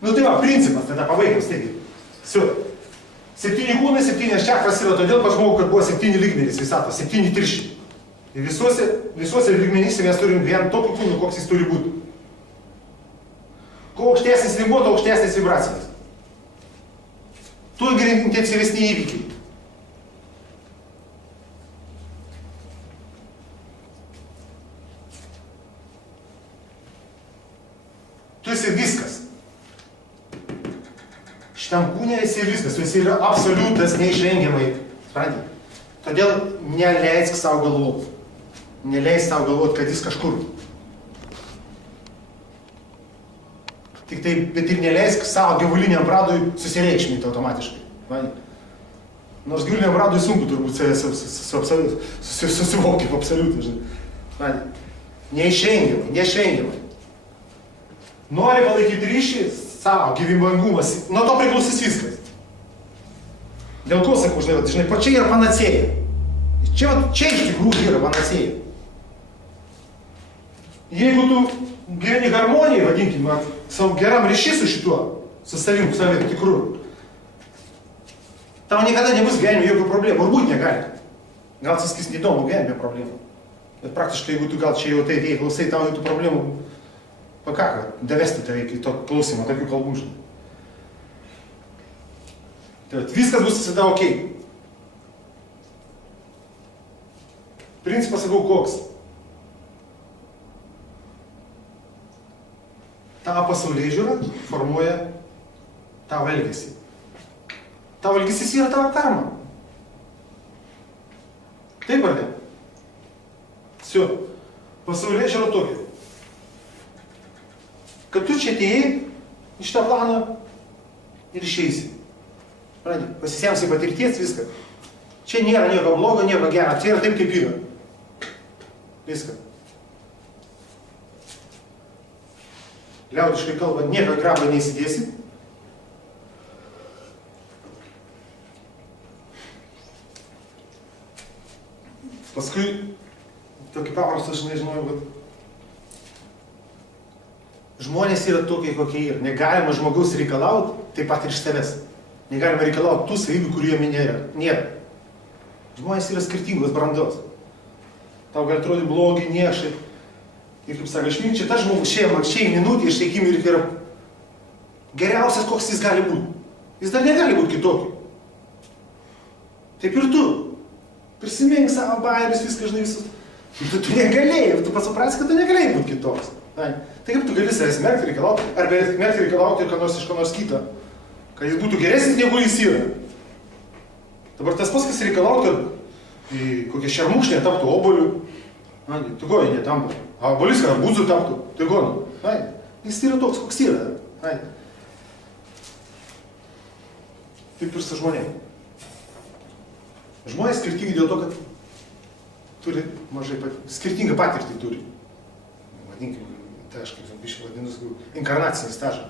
Nu tai va, principas, tada pabaigiam staigiai. Su. 7 kūnai, 7 čakras yra todėl pas žmogų, kad buvo 7 lygmenys visatos, 7 tirščiai. Ir visuose lygmenyse mes turim vien tokį kūną, koks jis turi būti. Kuo aukštesnis lygmuo, tuo aukštesnis vibracijas. Tuo intensyvesni įvykiai. Tu esi viskas. Šitam kūne esi viskas, tu esi absoliutas, neišvengiamai. Supranti? Todėl neleisk savo galvoti. Neleisk savo galvoti, kad jis kažkur. Tik tai, bet ir neleisk savo gyvuliniam pradui susireikšminti automatiškai. Nors gyvuliniam pradui sunku turbūt susivokti absoliutai. Neišvengiamai, neišvengiamai. Nori palaikyti ryšį, savo gyvybingumas, nuo to priklausys viskas. Dėl ko sakau, žinai, pačia yra panacėja. Čia iš tikrųjų yra panacėja. Jeigu tu gyveni harmonijai, vadinkim, savo geram ryšį su šituo, su savim tikru, tau niekada nebus gyvenime jokių problemų, ir būt negali. Gal saskys neįdomu gyvenime problemų. Bet praktiškai, jeigu tu gal čia jau tai atėjai, klausai, tau jau tų problemų pakako, davesti tave iki to klausimo, tokių kalbų, žinai. Tai viskas bus visada ok. Principas, sakau, koks. Tavo pasaulėžiūra formuoja tavo elgesį. Tavo elgesys yra tavo karma. Taip ar ne? Все. Pasaulėžiūra tokia. Kad tu čia atėjai į šitą planą ir išeisi. Pasisemsi patirties viską. Čia nėra nieko blogo, nieko gero. Čia yra taip, kaip yra. Viską. Liaudiškai kalbant, nieko grabą neįsidėsi. Paskui, tokį paprastą, žinau, kad žmonės yra tokie, kokie yra. Negalima žmogaus reikalauti, taip pat ir iš savęs. Negalima reikalauti tų savybių, kurių jame nėra. Žmonės yra skirtingos brandos. Tau gali atrodyti blogi, niekšai. Ir kaip sako, išminčiai, tas žmogus šiai minutį išteikimui ir yra geriausias, koks jis gali būti. Jis dar negali būti kitokiu. Taip ir tu. Prisimink savo bairius, viską, žinai, visus. Tu negalėjai, tu pats suprasi, kad tu negalėjai būti kitoks. Tai kaip tu gali savęs smerkti reikalauti, arba smerkti reikalauti ir iš ko nors kito, kad jis būtų geresnis, negu jis yra. Dabar tas pats, kas reikalauti, kad kokia šermukšnė taptų oboliu, tu ko jie netampa, a obolis, kad arbūzų taptų, tai ko, jis yra toks, koks yra. Taip ir su žmonėm. Žmonės skirtingi dėl to, kad turi mažai skirtingą patirtį turi. Vadinkim, tai aš kaip biškai vadinu, inkarnacinį stažą.